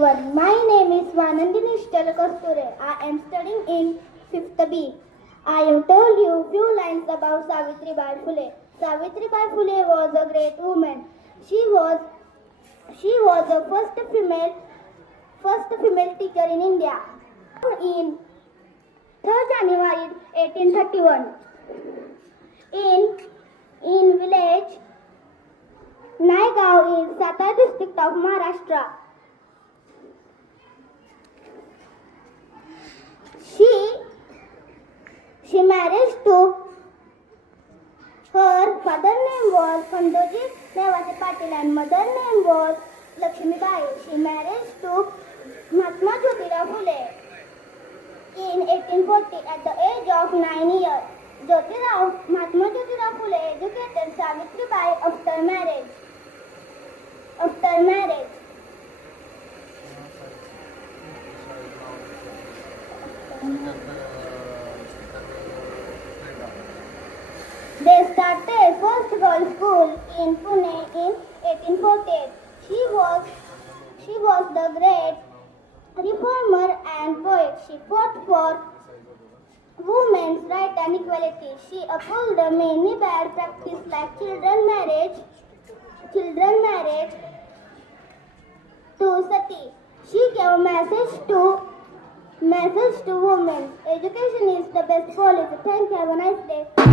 My name is Vanandini Stella Kasture. I am studying in 5th B. I have told you few lines about Savitribai Phule. Savitribai Phule was a great woman. She was the first female teacher in India. Born in 3rd January 1831 in village Naigaon in Satara district of Maharashtra. She married to her father name was Khandoji Nevasi Patil and mother name was Lakshmi Bai. She married to Mahatma Jyotirao Phule in 1840 at the age of 9 years. Mahatma Jyotirao Phule educated Savitribai after marriage. They started first girls' school in Pune in 1848. She was the great reformer and poet. She fought for women's rights and equality. She opposed many bad practices like children marriage to sati. She gave message to women. Education is the best policy. Thank you. Have a nice day.